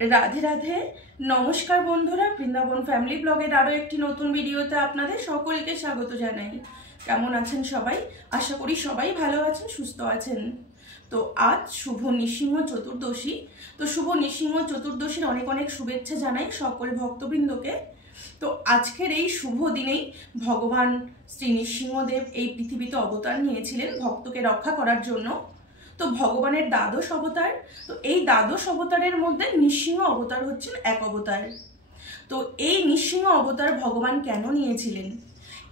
রাধে রাধে। নমস্কার বন্ধুরা, বৃন্দাবন ফ্যামিলি ব্লগের আরও একটি নতুন ভিডিওতে আপনাদের সকলকে স্বাগত জানাই। কেমন আছেন সবাই? আশা করি সবাই ভালো আছেন, সুস্থ আছেন। তো আজ শুভ নৃসিংহ চতুর্দশী। তো শুভ নৃসিংহ চতুর্দশীর অনেক অনেক শুভেচ্ছা জানাই সকল ভক্তবৃন্দকে। তো আজকের এই শুভ দিনেই ভগবান শ্রী নৃসিংহদেব এই পৃথিবীতে অবতার নিয়েছিলেন ভক্তকে রক্ষা করার জন্য। তো ভগবানের দ্বাদশ অবতার, তো এই দ্বাদশ অবতারের মধ্যে নৃসিংহ অবতার হচ্ছেন এক অবতার। তো এই নৃসিংহ অবতার ভগবান কেন নিয়েছিলেন?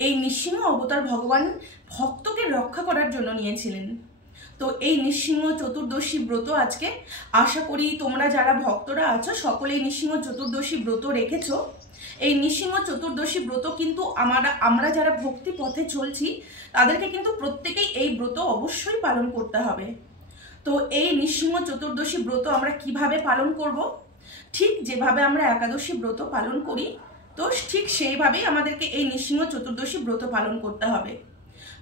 এই নৃসিংহ অবতার ভগবান ভক্তকে রক্ষা করার জন্য নিয়েছিলেন। তো এই নৃসিংহ চতুর্দশী ব্রত আজকে আশা করি তোমরা যারা ভক্তরা আছো সকলেই নৃসিংহ চতুর্দশী ব্রত রেখেছো। এই নৃসিংহ চতুর্দশী ব্রত কিন্তু আমরা যারা ভক্তি পথে চলছি তাদেরকে কিন্তু প্রত্যেকেই এই ব্রত অবশ্যই পালন করতে হবে। তো এই নৃসিংহ চতুর্দশী ব্রত আমরা কিভাবে পালন করব? ঠিক যেভাবে আমরা একাদশী ব্রত পালন করি, তো ঠিক সেইভাবেই আমাদেরকে এই নৃসিংহ চতুর্দশী ব্রত পালন করতে হবে।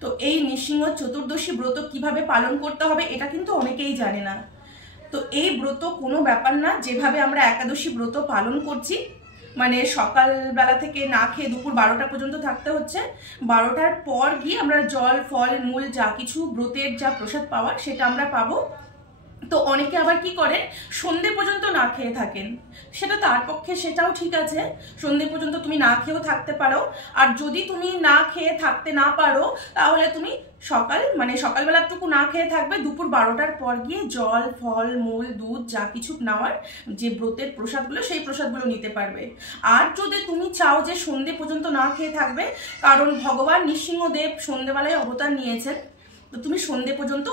তো এই নৃসিংহ চতুর্দশী ব্রত কিভাবে পালন করতে হবে এটা কিন্তু অনেকেই জানে না। তো এই ব্রত কোনো ব্যাপার না, যেভাবে আমরা একাদশী ব্রত পালন করছি, মানে সকালবেলা থেকে না খেয়ে দুপুর 12টা পর্যন্ত থাকতে হচ্ছে। 12টার পর গিয়ে আমরা জল ফল মূল যা কিছু ব্রতের যা প্রসাদ পাওয়ার সেটা আমরা পাবো। তো অনেকে আবার কি করে সন্ধে পর্যন্ত না খেয়ে থাকেন, সেটা তার পক্ষে সেটাও ঠিক আছে, সন্ধে পর্যন্ত তুমি না খেয়েও থাকতে পারো। আর যদি তুমি না খেয়ে থাকতে না পারো তাহলে তুমি সকালবেলাটুকু না খেয়ে থাকবে, দুপুর 12টার পর গিয়ে জল ফল মূল দুধ যা কিছু নেওয়ার যে ব্রতের প্রসাদগুলো সেই প্রসাদগুলো নিতে পারবে। আর যদি তুমি চাও যে সন্ধে পর্যন্ত না খেয়ে থাকবে, কারণ ভগবান নৃসিংহদেব সন্ধেবেলায় অবতার নিয়েছেন, তো তুমি সন্ধে পর্যন্ত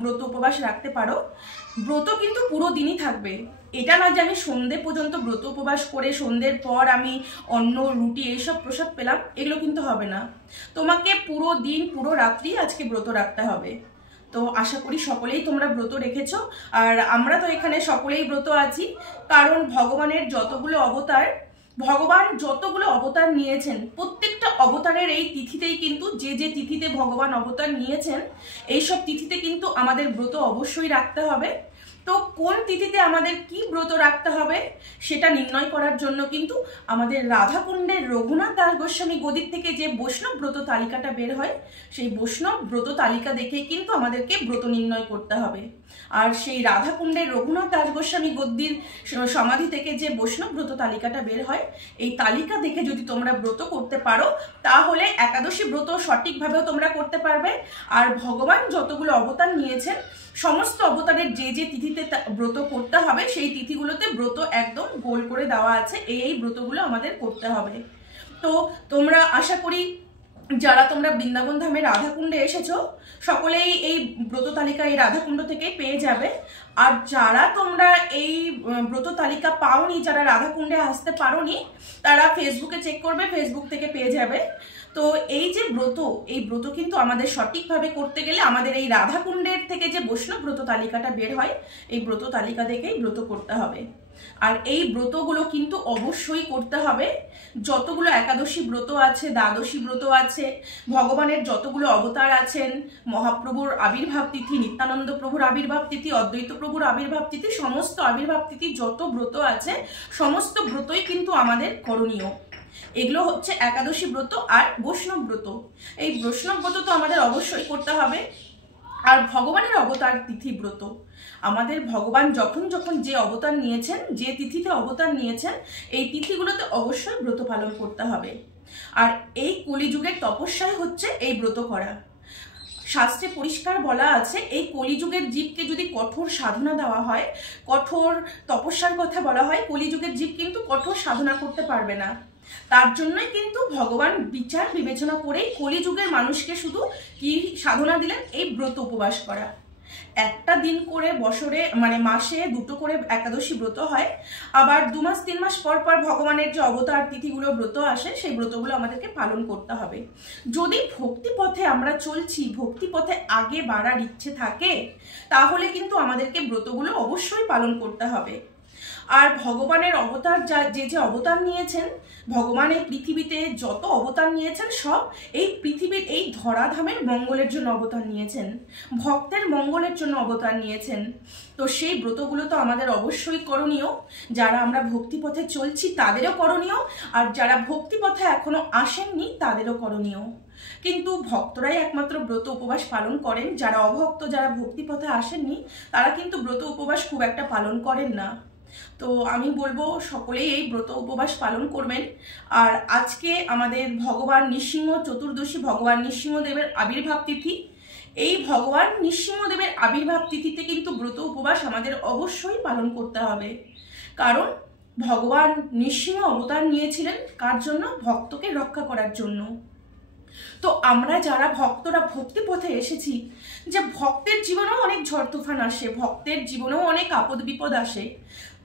ব্রত উপবাস রাখতে পারো। ব্রত কিন্তু পুরো দিনই থাকবে, এটা না যে আমি সন্ধে পর্যন্ত ব্রত উপবাস করে সন্ধ্যের পর আমি অন্ন রুটি এইসব প্রসাদ পেলাম, এগুলো কিন্তু হবে না। তোমাকে পুরো দিন পুরো রাত্রি আজকে ব্রত রাখতে হবে। তো আশা করি সকলেই তোমরা ব্রত রেখেছো, আর আমরা তো এখানে সকলেই ব্রত আছি। কারণ ভগবান যতগুলো অবতার নিয়েছেন, প্রত্যেকটা অবতারের এই তিথিতেই কিন্তু যে তিথিতে ভগবান অবতার নিয়েছেন এইসব তিথিতে কিন্তু আমাদের ব্রত অবশ্যই রাখতে হবে। তো কোন তিথিতে আমাদের কি ব্রত রাখতে হবে সেটা নির্ণয় করার জন্য কিন্তু আমাদের রাধাকুণ্ডের রঘুনাথ দাস গোস্বামী গদির থেকে যে বৈষ্ণব ব্রত তালিকাটা বের হয়, সেই বৈষ্ণব ব্রত তালিকা দেখে কিন্তু আমাদেরকে ব্রত নির্ণয় করতে হবে। আর সেই রাধাকুণ্ডের রঘুনাথ দাস গোস্বামী গদির সমাধি থেকে যে বৈষ্ণব ব্রত তালিকাটা বের হয়, এই তালিকা দেখে যদি তোমরা ব্রত করতে পারো তাহলে একাদশী ব্রত সঠিকভাবেও তোমরা করতে পারবে। আর ভগবান যতগুলো অবতার নিয়েছেন সমস্ত অবতারের যে তিথিতে ব্রত করতে হবে সেই তিথিগুলোতে ব্রত একদম গোল করে দেওয়া আছে, এই ব্রতগুলো আমাদের করতে হবে। তো তোমরা আশা করি যারা তোমরা বৃন্দাবন ধামে রাধাকুণ্ডে এসেছো সকলেই এই ব্রত তালিকা এই রাধাকুণ্ড থেকে পেয়ে যাবে। আর যারা তোমরা এই ব্রত তালিকা পাওনি, যারা রাধাকুণ্ডে আসতে পারোনি, তারা ফেসবুকে চেক করবে, ফেসবুক থেকে পেয়ে যাবে। তো এই যে এই ব্রত কিন্তু আমাদের সঠিকভাবে করতে গেলে আমাদের এই রাধাকুণ্ডের থেকে যে বৈষ্ণব ব্রত তালিকাটা বের হয় এই ব্রত তালিকা দেখেই ব্রত করতে হবে। আর এই ব্রতগুলো কিন্তু অবশ্যই করতে হবে। যতগুলো একাদশী ব্রত আছে, দ্বাদশী ব্রত আছে, ভগবানের যতগুলো অবতার আছেন, মহাপ্রভুর আবির্ভাব তিথি, নিত্যানন্দ প্রভুর আবির্ভাব তিথি, অদ্বৈত প্রভুর আবির্ভাব তিথি, সমস্ত আবির্ভাব তিথি যত ব্রত আছে সমস্ত ব্রতই কিন্তু আমাদের করণীয়। এগুলো হচ্ছে একাদশী ব্রত আর বৈষ্ণব ব্রত। এই বৈষ্ণব ব্রত তো আমাদের অবশ্যই করতে হবে। আর ভগবানের অবতার তিথি ব্রত, আমাদের ভগবান যখন যে অবতার নিয়েছেন, যে তিথিতে অবতার নিয়েছেন, এই তিথিগুলোতে অবশ্যই ব্রত পালন করতে হবে। আর এই কলিযুগের তপস্যাই হচ্ছে এই ব্রত করা। শাস্ত্রে পরিষ্কার বলা আছে, এই কলিযুগের জীবকে যদি কঠোর সাধনা দেওয়া হয়, কঠোর তপস্যার কথা বলা হয়, কলিযুগের জীব কিন্তু কঠোর সাধনা করতে পারবে না। তার জন্যই কিন্তু ভগবান বিচার বিবেচনা করেই কলিযুগের মানুষকে শুধু কি সাধনা দিলেন, এই ব্রত উপবাস করা। একটা দিন করে বছরে মাসে দুটো করে একাদশী ব্রত হয়, আবার 2 মাস 3 মাস পর পর ভগবানের যে অবতার তিথিগুলো ব্রত আসে সেই ব্রতগুলো আমাদেরকে পালন করতে হবে। যদি ভক্তি পথে আমরা চলছি, ভক্তি পথে আগে বাড়ার ইচ্ছে থাকে, তাহলে কিন্তু আমাদেরকে ব্রতগুলো অবশ্যই পালন করতে হবে। আর ভগবানের অবতার যে অবতার নিয়েছেন, ভগবান এই পৃথিবীতে যত অবতার নিয়েছেন সব এই পৃথিবীর এই ধরাধামের মঙ্গলের জন্য অবতার নিয়েছেন, ভক্তের মঙ্গলের জন্য অবতার নিয়েছেন। তো সেই ব্রতগুলো তো আমাদের অবশ্যই করণীয়। যারা আমরা ভক্তিপথে চলছি তাদেরও করণীয়, আর যারা ভক্তিপথে এখনো আসেননি তাদেরও করণীয়। কিন্তু ভক্তরাই একমাত্র ব্রত উপবাস পালন করেন, যারা অভক্ত, যারা ভক্তিপথে আসেননি তারা কিন্তু ব্রত উপবাস খুব একটা পালন করেন না। তো আমি বলবো সকলেই এই ব্রত উপবাস পালন করবেন। আর আজকে আমাদের ভগবান নৃসিংহ চতুর্দশী, ভগবান নৃসিংহদেবের আবির্ভাব তিথি। এই ভগবান নৃসিংহদেবের আবির্ভাব তিথিতে কিন্তু ব্রত উপবাস আমাদের অবশ্যই পালন করতে হবে। কারণ ভগবান নৃসিংহ অবতার নিয়েছিলেন কার জন্য? ভক্তকে রক্ষা করার জন্য। তো আমরা যারা ভক্তরা ভক্তি পথে এসেছি, যে ভক্তের জীবনেও অনেক ঝড় তুফান আসে, ভক্তের জীবনেও অনেক আপদ বিপদ আসে।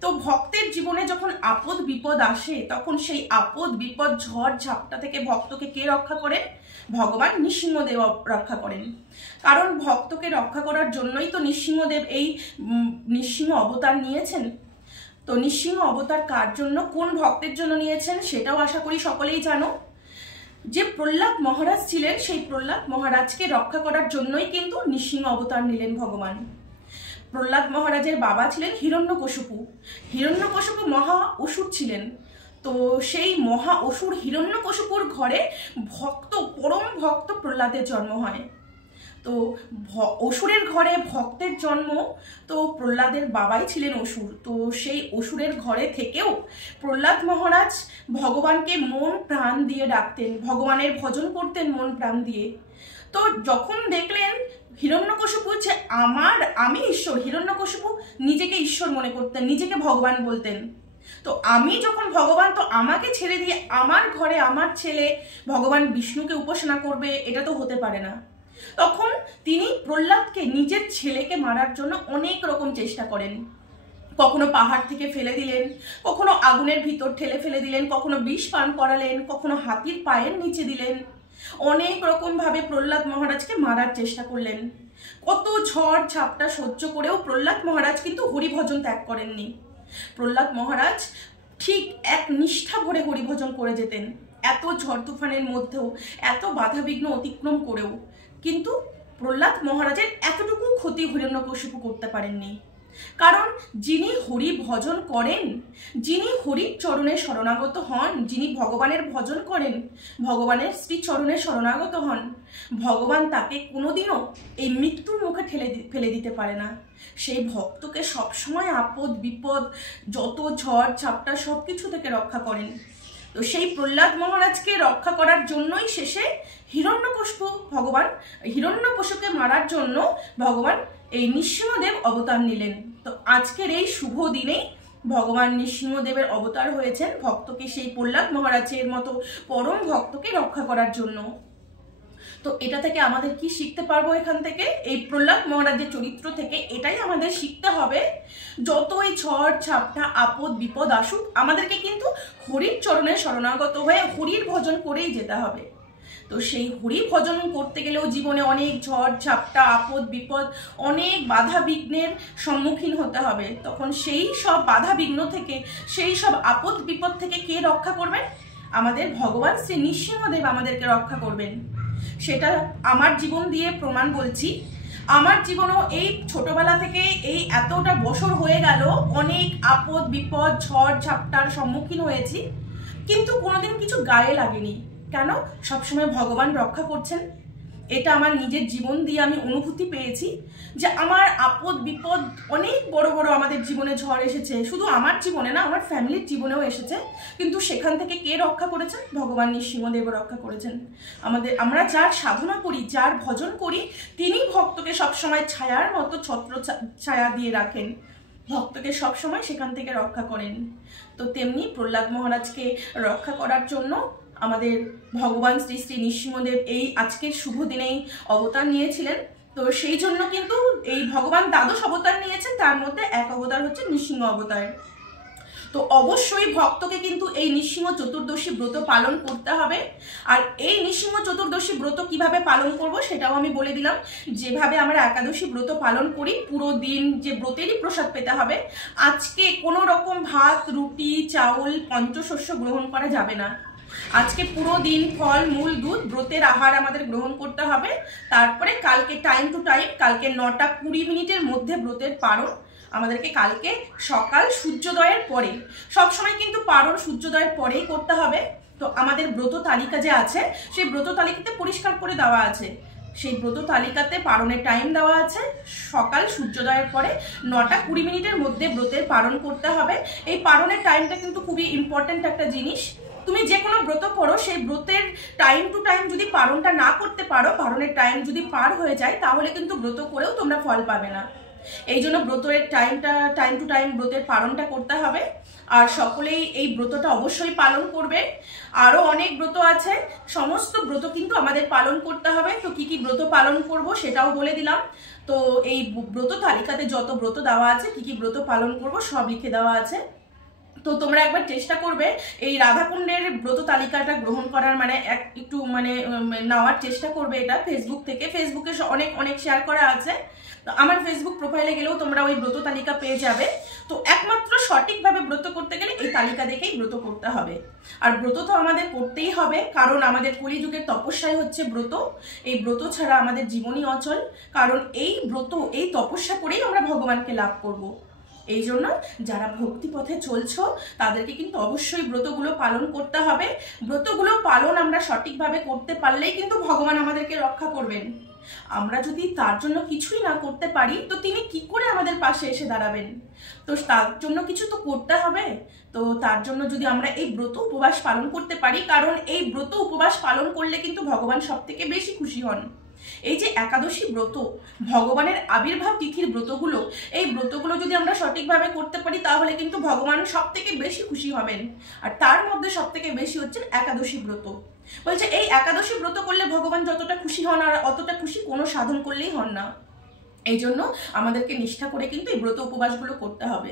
তো ভক্তের জীবনে যখন আপদ বিপদ আসে তখন সেই আপদ বিপদ ঝড় ঝাপটা থেকে ভক্তকে কে রক্ষা করেন? ভগবান নৃসিংহদেব রক্ষা করেন। কারণ ভক্তকে রক্ষা করার জন্যই তো নৃসিংহদেব এই নৃসিংহ অবতার নিয়েছেন। তো নৃসিংহ অবতার কার জন্য, কোন ভক্তের জন্য নিয়েছেন সেটাও আশা করি সকলেই জানো। যে প্রহ্লাদ মহারাজ ছিলেন, সেই প্রহ্লাদ মহারাজকে রক্ষা করার জন্যই কিন্তু নৃসিংহ অবতার নিলেন ভগবান। প্রহ্লাদ মহারাজের বাবা ছিলেন হিরণ্যকশিপু। হিরণ্যকশিপু মহা অসুর ছিলেন। তো সেই মহা অসুর হিরণ্যকশিপুর ঘরে ভক্ত, পরম ভক্ত প্রহ্লাদের জন্ম হয়। তো অসুরের ঘরে ভক্তের জন্ম, তো প্রহ্লাদের বাবাই ছিলেন অসুর। তো সেই অসুরের ঘরে থেকেও প্রহ্লাদ মহারাজ ভগবানকে মন প্রাণ দিয়ে ডাকতেন, ভগবানের ভজন করতেন মন প্রাণ দিয়ে। তো যখন দেখলেন হিরণ্যকশিপু যে আমি ঈশ্বর, হিরণ্যকশিপু নিজেকে ঈশ্বর মনে করতেন, নিজেকে ভগবান বলতেন। তো আমি যখন ভগবান, তো আমাকে ছেড়ে দিয়ে আমার ঘরে আমার ছেলে ভগবান বিষ্ণুকে উপাসনা করবে, এটা তো হতে পারে না। তখন তিনি প্রহ্লাদকে, নিজের ছেলেকে মারার জন্য অনেক রকম চেষ্টা করেন। কখনো পাহাড় থেকে ফেলে দিলেন, কখনো আগুনের ভিতর ঠেলে ফেলে দিলেন, কখনো বিষ পান করালেন, কখনো হাতির পায়ের নিচে দিলেন। অনেক রকম ভাবে প্রহ্লাদ মহারাজকে মারার চেষ্টা করলেন। কত ঝড় ঝাপটা সহ্য করেও প্রহ্লাদ মহারাজ কিন্তু হরিভজন ত্যাগ করেননি। প্রহ্লাদ মহারাজ ঠিক এক নিষ্ঠা ভরে হরিভজন করে যেতেন, এত ঝড় তুফানের মধ্যেও, এত বাধাবিঘ্ন অতিক্রম করেও। কিন্তু প্রহ্লাদ মহারাজের এতটুকু ক্ষতি হিরণ্যকশিপু করতে পারেননি। কারণ যিনি হরি ভজন করেন, যিনি হরির চরণে শরণাগত হন, যিনি ভগবানের ভজন করেন, ভগবানের শ্রীচরণে শরণাগত হন, ভগবান তাকে কোনোদিনও এই মৃত্যুর মুখে ফেলে দিতে পারে না। সেই ভক্তকে সবসময় আপদ বিপদ, যত ঝড় ঝাপটা সবকিছু থেকে রক্ষা করেন। তো সেই প্রহ্লাদ মহারাজকে রক্ষা করার জন্যই শেষে হিরণ্যকশিপুকে মারার জন্য ভগবান এই নৃসিংহদেব অবতার নিলেন। তো আজকের এই শুভ দিনেই ভগবান নৃসিংহদেবের অবতার হয়েছেন ভক্তকে, সেই প্রহ্লাদ মহারাজের মতো পরম ভক্তকে রক্ষা করার জন্য। তো এটা থেকে আমাদের কি শিখতে পারবো? এখান থেকে এই প্রহ্লাদ মহারাজের চরিত্র থেকে এটাই আমাদের শিখতে হবে, যতই ঝড় ঝাপটা আপদ বিপদ আসুক আমাদেরকে কিন্তু হরির চরণে শরণাগত হয়ে হরির ভজন করেই যেতে হবে। তো সেই হরি ভজন করতে গেলেও জীবনে অনেক ঝড় ঝাপটা আপদ বিপদ, অনেক বাধা বিঘ্নের সম্মুখীন হতে হবে। তখন সেই সব বাধা বিঘ্ন থেকে, সেই সব আপদ বিপদ থেকে কে রক্ষা করবেন? আমাদের ভগবান শ্রী নৃসিংহদেব আমাদেরকে রক্ষা করবেন। সেটা আমার জীবন দিয়ে প্রমাণ বলছি। আমার জীবনেও এই ছোটবেলা থেকে এই এতটা বছর হয়ে গেল অনেক আপদ বিপদ ঝড় ঝাপটার সম্মুখীন হয়েছি, কিন্তু কোনোদিন কিছু গায়ে লাগেনি। কেন? সবসময় ভগবান রক্ষা করছেন। এটা আমার নিজের জীবন দিয়ে আমি অনুভূতি পেয়েছি যে আমার আপদ বিপদ অনেক বড় বড় আমাদের জীবনে ঝড় এসেছে, শুধু আমার জীবনে না, আমার ফ্যামিলির জীবনেও এসেছে, কিন্তু সেখান থেকে কে রক্ষা করেছেন? ভগবান নৃসিংহদেব রক্ষা করেছেন। আমরা যার সাধনা করি, যার ভজন করি, তিনি ভক্তকে সবসময় ছায়ার মতো ছত্র ছায়া দিয়ে রাখেন, ভক্তকে সবসময় সেখান থেকে রক্ষা করেন। তো তেমনি প্রহ্লাদ মহারাজকে রক্ষা করার জন্য আমাদের ভগবান শ্রী শ্রী নৃসিংহদেব এই আজকের শুভ দিনেই অবতার নিয়েছিলেন। তো সেই জন্য কিন্তু এই ভগবান দ্বাদশ অবতার নিয়েছেন, তার মধ্যে এক অবতার হচ্ছে নৃসিংহ অবতার। তো তো অবশ্যই ভক্তকে কিন্তু এই নৃসিংহ চতুর্দশী ব্রত পালন করতে হবে। আর এই নৃসিংহ চতুর্দশী ব্রত কিভাবে পালন করব সেটাও আমি বলে দিলাম। যেভাবে আমরা একাদশী ব্রত পালন করি, পুরো দিন যে ব্রতেরই প্রসাদ পেতে হবে। আজকে কোনো রকম ভাত, রুটি, চাউল, পঞ্চশস্য গ্রহণ করা যাবে না। আজকে পুরো দিন ফল, মূল, দুধ, ব্রতের আহার আমাদের গ্রহণ করতে হবে। তারপরে কালকে টাইম টু টাইম, কালকে 9টা 20 মিনিটের মধ্যে ব্রতের পারণ আমাদেরকে কালকে সকাল সূর্যোদয়ের পরে, সবসময় কিন্তু পারণ সূর্যোদয়ের পরেই করতে হবে। তো আমাদের ব্রত তালিকা যে আছে সেই ব্রত তালিকাতে পরিষ্কার করে দেওয়া আছে, সেই ব্রত তালিকাতে পারণের টাইম দেওয়া আছে। সকাল সূর্যোদয়ের পরে 9টা 20 মিনিটের মধ্যে ব্রতের পারণ করতে হবে। এই পারণের টাইমটা কিন্তু খুবই ইম্পর্টেন্ট একটা জিনিস। তুমি যে কোনো ব্রত করো, সেই ব্রতের টাইম টু টাইম যদি পারণটা না করতে পারো, পারণের টাইম যদি পার হয়ে যায়, তাহলে কিন্তু ব্রত করেও তোমরা ফল পাবে না। এই জন্য ব্রতের টাইম টু টাইম ব্রতের পালনটা করতে হবে। আর সকলেই এই ব্রতটা অবশ্যই পালন করবে। আরো অনেক ব্রত আছে, সমস্ত ব্রত কিন্তু আমাদের পালন করতে হবে। তো কি কি ব্রত পালন করব সেটাও বলে দিলাম। তো এই ব্রত তালিকাতে যত ব্রত দেওয়া আছে, কি কি ব্রত পালন করব সব লিখে দেওয়া আছে। তো তোমরা একবার চেষ্টা করবে এই রাধাকুণ্ডের ব্রত তালিকাটা গ্রহণ করার, মানে একটু নেওয়ার চেষ্টা করবে। এটা ফেসবুক থেকে, ফেসবুকে অনেক শেয়ার করা আছে। তো আমার ফেসবুক প্রোফাইলে গেলেও তোমরা ওই ব্রত তালিকা পেয়ে যাবে। তো একমাত্র সঠিকভাবে ব্রত করতে গেলে এই তালিকা দেখেই ব্রত করতে হবে। আর ব্রত তো আমাদের করতেই হবে, কারণ আমাদের কলিযুগের তপস্যাই হচ্ছে ব্রত। এই ব্রত ছাড়া আমাদের জীবনই অচল, কারণ এই ব্রত, এই তপস্যা করেই আমরা ভগবানকে লাভ করব। এই জন্য যারা ভক্তি পথে চলছো তাদেরকে কিন্তু অবশ্যই ব্রতগুলো পালন করতে হবে। ব্রতগুলো পালন আমরা সঠিকভাবে করতে পারলেই কিন্তু ভগবান আমাদেরকে রক্ষা করবেন। আমরা যদি তার জন্য কিছুই না করতে পারি, তো তিনি কি করে আমাদের পাশে এসে দাঁড়াবেন? তো তার জন্য কিছু তো করতে হবে। তো তার জন্য যদি আমরা এই ব্রত উপবাস পালন করতে পারি, কারণ এই ব্রত উপবাস পালন করলে কিন্তু ভগবান সব থেকে বেশি খুশি হন। এই যে একাদশী ব্রত, ভগবানের আবির্ভাব তিথির ব্রতগুলো, এই ব্রতগুলো যদি আমরা সঠিকভাবে করতে পারি, তাহলে কিন্তু ভগবান সব থেকে বেশি খুশি হবেন। আর তার মধ্যে সব থেকে বেশি হচ্ছে একাদশী ব্রত। বলছে এই একাদশী ব্রত করলে ভগবান যতটা খুশি হন, আর অতটা খুশি কোনো সাধন করলেই হন না। এই জন্য আমাদেরকে নিষ্ঠা করে কিন্তু এই ব্রত উপবাসগুলো করতে হবে।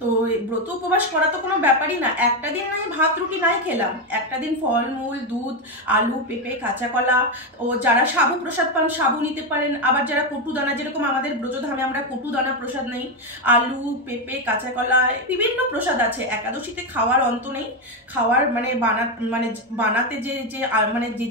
তো ব্রত উপবাস করা তো কোনো ব্যাপারই না। একটা দিন নাই ভাত রুটি নাই খেলাম, একটা দিন ফল মূল, দুধ, আলু, পেঁপে, কাঁচা কলা, ও যারা সাবু প্রসাদ পান সাবু নিতে পারেন। আবার যারা কটুদানা, যেরকম আমাদের ব্রজধামে আমরা কটুদানা প্রসাদ নেই, আলু, পেঁপে, কাঁচা কলা, বিভিন্ন প্রসাদ আছে। একাদশীতে খাওয়ার অন্ত নেই। খাওয়ার বানাতে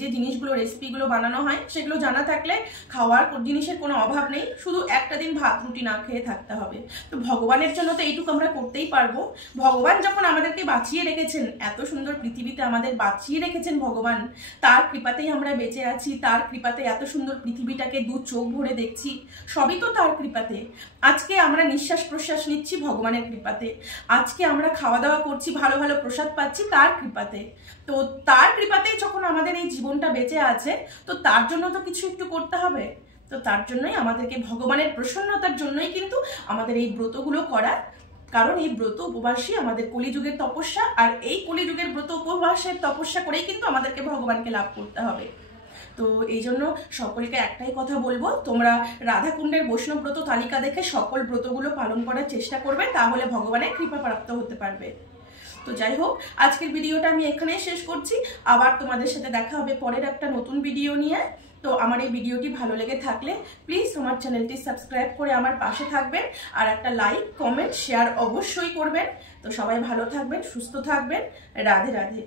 যে জিনিসগুলো, রেসিপিগুলো বানানো হয়, সেগুলো জানা থাকলে খাওয়ার জিনিসের কোনো অভাব নেই। শুধু একটা দিন ভাত রুটি না খেয়ে থাকতে হবে। তো ভগবানের জন্য তো এইটুকু আমরা করতেই পারবো। ভগবান যখন আমাদেরকে বাঁচিয়ে রেখেছেন, এত সুন্দর পৃথিবীতে আমাদের বাঁচিয়ে রেখেছেন ভগবান, তার কৃপাতেই আমরা বেঁচে আছি। তার কৃপাতে এত সুন্দর পৃথিবীটাকে দু চোখ ভরে দেখছি, সবই তো তার কৃপাতে। আজকে আমরা নিঃশ্বাস প্রশ্বাস নিচ্ছি ভগবানের কৃপাতে। আজকে আমরা খাওয়া দাওয়া করছি, ভালো ভালো প্রসাদ পাচ্ছি তার কৃপাতে। তো তার কৃপাতেই যখন আমাদের এই জীবনটা বেঁচে আছে, তো তার জন্য তো কিছু একটু করতে হবে। তো তার জন্যই আমাদেরকে, ভগবানের প্রসন্নতার জন্যই কিন্তু আমাদের এই ব্রতগুলো করা। কারণ এই ব্রত উপবাসই আমাদের কলিযুগের তপস্যা। আর এই কলিযুগের ব্রত উপবাসের তপস্যা করেই কিন্তু আমাদেরকে ভগবানকে লাভ করতে হবে। তো এই জন্য সকলকে একটাই কথা বলবো, তোমরা রাধাকুণ্ডের বৈষ্ণব ব্রত তালিকা দেখে সকল ব্রতগুলো পালন করার চেষ্টা করবে, তাহলে ভগবানের কৃপা প্রাপ্ত হতে পারবে। তো যাই হোক, আজকের ভিডিওটা আমি এখানেই শেষ করছি। আবার তোমাদের সাথে দেখা হবে পরের একটা নতুন ভিডিও নিয়ে। তো আমার এই ভিডিওটি ভালো লেগে থাকলে প্লিজ আমার চ্যানেলটি সাবস্ক্রাইব করে আমার পাশে থাকবেন, আর একটা লাইক, কমেন্ট, শেয়ার অবশ্যই করবেন। তো সবাই ভালো থাকবেন, সুস্থ থাকবেন। রাধে রাধে।